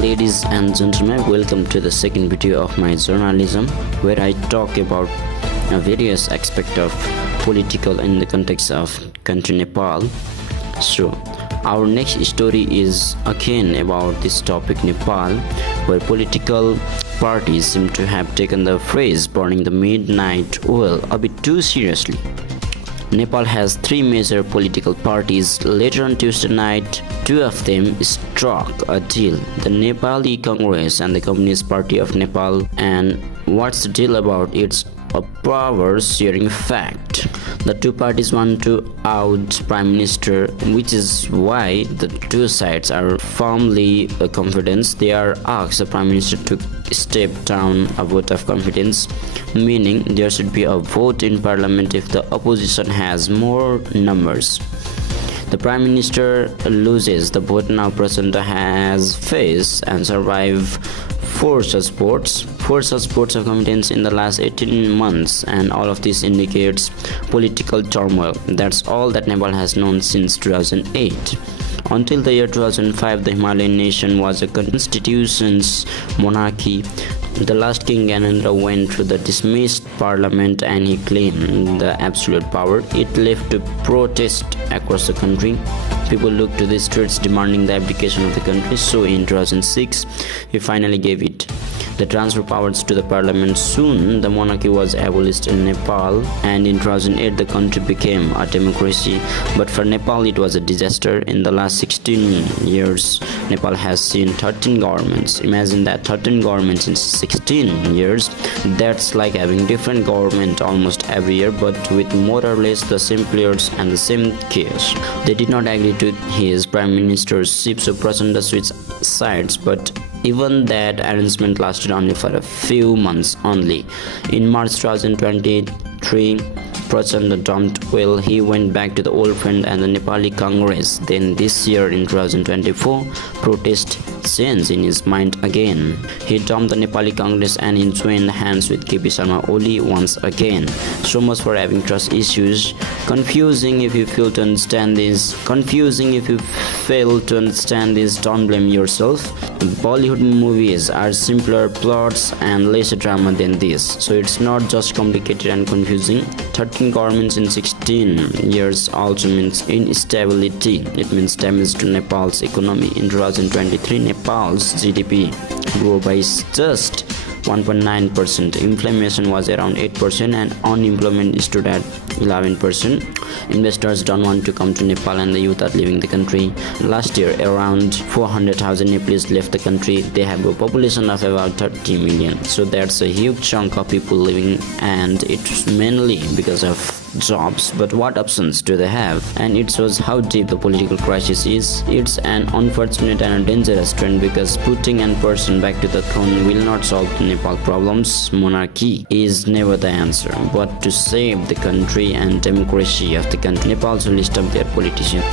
Ladies and gentlemen, welcome to the second video of my journalism, where I talk about various aspects of political in the context of country Nepal. So, our next story is again about this topic Nepal, where political parties seem to have taken the phrase burning the midnight oil a bit too seriously. Nepal has three major political parties. Later on Tuesday night, two of them struck a deal, the Nepali Congress and the Communist Party of Nepal. And what's the deal about? It's a power-sharing fact. The two parties want to oust Prime Minister, which is why the two sides are firmly confident. They are asked the Prime Minister to step down a vote of confidence, meaning there should be a vote in Parliament if the opposition has more numbers. The Prime Minister loses the vote. Now Prachanda has faced and survived four such votes of confidence in the last 18 months, and all of this indicates political turmoil. That's all that Nepal has known since 2008. Until the year 2005, the Himalayan nation was a constitution's monarchy. The last king Gyanendra went through the dismissed parliament and he claimed the absolute power. It left to protest across the country. People looked to the streets demanding the abdication of the country. So in 2006, he finally gave it the transfer powers to the parliament. Soon the monarchy was abolished in Nepal, and in 2008 the country became a democracy. But for Nepal it was a disaster. In the last 16 years, Nepal has seen 13 governments. Imagine that, 13 governments in 16 years. That's like having different government almost every year, but with more or less the same players and the same chaos. They did not agree to his prime ministership, so Prachanda switched sides, but even that arrangement lasted only for a few months only. In March 2023, Prachanda dumped oil. He went back to the old friend and the Nepali Congress. Then this year in 2024, protest changed in his mind again. He dumped the Nepali Congress and he joined hands with KP Sharma Oli once again. So much for having trust issues. Confusing if you fail to understand this. Don't blame yourself. Bollywood movies are simpler plots and less drama than this. So it's not just complicated and confusing. 13 governments in 16 years also means instability. It means damage to Nepal's economy. In 2023, Nepal's GDP grew by just 1.9%. Inflation was around 8% and unemployment stood at 11%. Investors don't want to come to Nepal and the youth are leaving the country. Last year, around 400,000 Nepalese left the country. They have a population of about 30 million. So that's a huge chunk of people living, and it's mainly because of jobs. But what options do they have? And it shows how deep the political crisis is. It's an unfortunate and a dangerous trend, because putting a person back to the throne will not solve the Nepal problems. Monarchy is never the answer, but to save the country and democracy of the country, Nepal should stop their politicians.